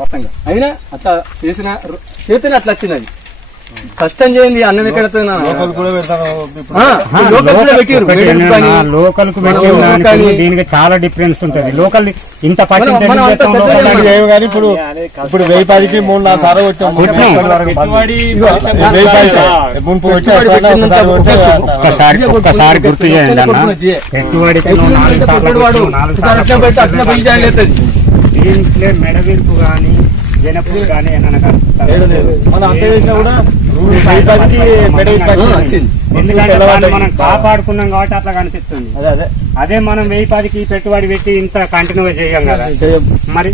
వాస్తవంగా అయినా అట్లా చేసిన చేతనే అట్లా వచ్చింది. అది కష్టం చేయండి అన్నం ఎక్కడ లోకల్ కు దీనికి చాలా డిఫరెన్స్ ఉంటుంది. లోకల్ ఇంత ఇప్పుడు 1000 3-4 సార్లు ఒక్కసారి గుర్తు చేయండి అన్న. పెట్టుబడి దీంట్లో మెడవిరుపు గాని జనపూర్ గానీ ఎందుకంటే మనం కాపాడుకున్నాం కాబట్టి అట్లా కనిపిస్తుంది. అదే మనం 1000-10కి పెట్టుబడి పెట్టి ఇంత కంటిన్యూ చేయం కదా. మరి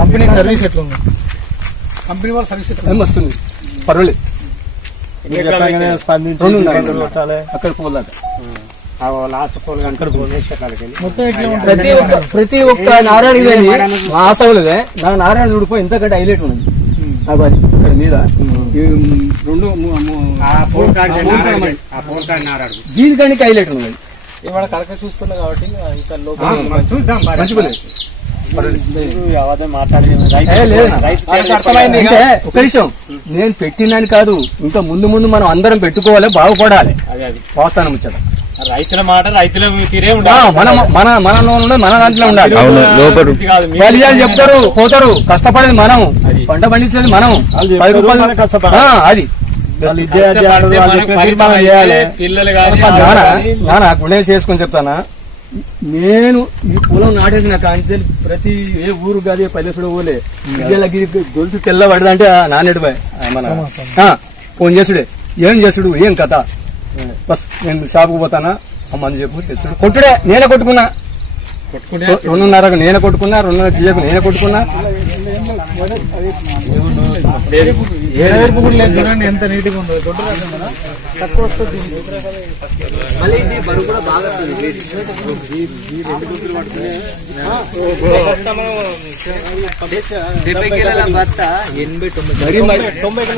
కంపెనీ సర్వీస్ ఎట్లా ఉంది? కంపెనీ వాళ్ళ సర్వీస్ ఎట్లా వస్తుంది? పర్వాలేదు. అక్కడ పోలాక లాస్ట్ పోల్ ప్రతి ఒక్క నారాయణ ఆసవలేదే నా నారాయణ చూడిపోయి ఎంతకంటే హైలైట్ ఉన్నది. ఇక్కడ మీద దీనికంటే హైలైట్ ఉన్నది. ఇవాళ కలక చూస్తున్నా కాబట్టి ఒక విషయం నేను పెట్టిందని కాదు, ఇంకా ముందు ముందు మనం అందరం పెట్టుకోవాలి, బాగుపడాలి. వాస్తానం ముచ్చట రైతుల మాట రైతుల తీరే మన దాంట్లో ఉండాలి. వాళ్ళు చెప్తారు పోతారు, కష్టపడేది మనం, పంట పండించేది మనం. 10 రూపాయలు అది నానా గుండె చేసుకొని చెప్తానా. నేను ఈ పొలం నాటేసిన కాంచెలు ప్రతి ఏ ఊరు కాదు పల్లెసుడు పోలే గొలుసు తెల్లబడదంటే నాన్నెడు మన ఫోన్ చేసుడే, ఏం చేసుడు ఏం కథ, బస్ నేను షాపుకు పోతానా అమ్మని చెప్పు తెచ్చుడు కొట్టుడే. నేనే కొట్టుకున్నా 2:30కు నేనే కొట్టుకున్నా, 2:30 జియ్యకు నేనే కొట్టుకున్నా. ఎంత నీట్గా ఉందో తక్కువ వస్తుంది.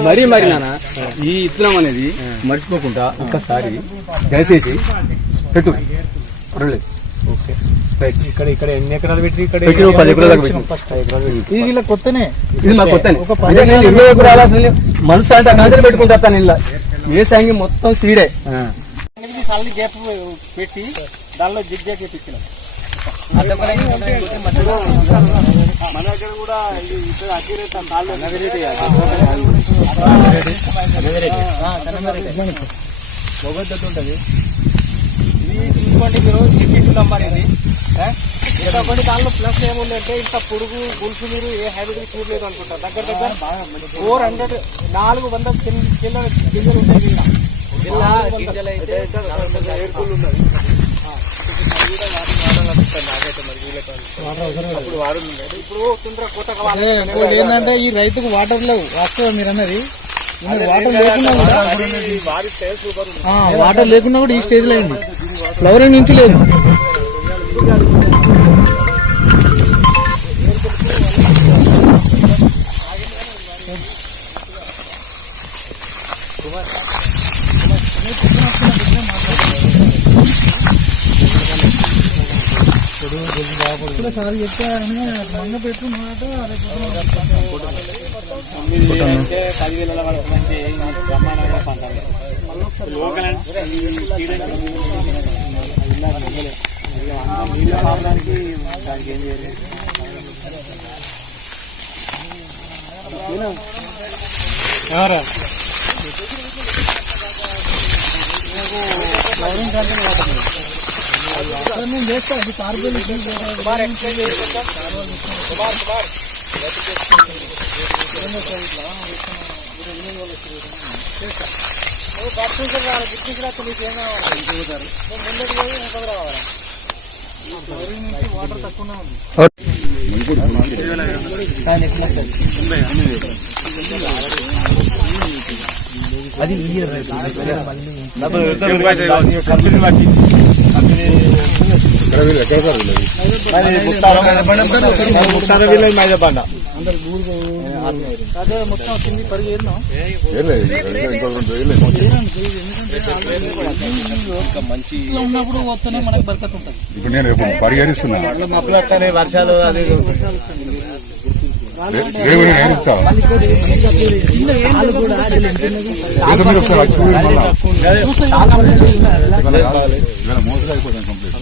మరి నాన్న ఈ ఇత్తనం అనేది మర్చిపోకుండా ఒక్కసారి దయచేసి పెట్టు. ఇక్కడ ఎన్ని ఎకరాలు పెట్టి ఇక్కడ 10 ఎకరాలు ఇది కొత్తనే. ఇది మా కొత్తనే 20 ఎకరాల మనసు అంటే అందరూ పెట్టుకుంటా. ఇలా ఏ సాంగి మొత్తం సీడే గ్యాప్ పెట్టి దానిలో జిగ్జాగ్ చేయించినాం. మన దగ్గర కూడా ఉంటుంది. ఇటువంటి మీరు లిమిట్ నంబర్ ఇది ఒకటి. దానిలో ప్లస్ ఏముందంటే ఇంత పొడుగు గుల్సు మీరు ఏ హైబ్రిడ్ చూడలేదు అనుకుంటా. దగ్గర 400 400 గింజలు ఉంటాయి. ఇప్పుడు ఏంటంటే ఈ రైతుకు వాటర్ లేవు. వాస్తవం మీరు అన్నది. వాటర్ లేకున్నా కూడా ఈ స్టేజ్ లో అయింది. ఫ్లవరింగ్ నుంచి లేదు. సార్ చెప్పారని మంగ పెట్టుకున్నమాట. 10,000 పడుతుందంటే బ్రహ్మాండంగా పంట లోకల్ నీళ్ళ పాపడానికి దానికి ఏం చేయలేదు. ఫ్లవరింగ్ కంటే నేను చేస్తాను. వాటర్ తక్కువనే ఉంది. అది ముత్తార విలేజ్ మైదాబండ అదే మొత్తం కింది పరిగి ఉన్నప్పుడు వస్తేనే మనకు బరకత్ ఉంటుంది. ఇప్పుడు నేను పరిహరిస్తున్నా మబ్బులనే వర్షాలు అది మోసలు అయిపోతాను కంప్లీట్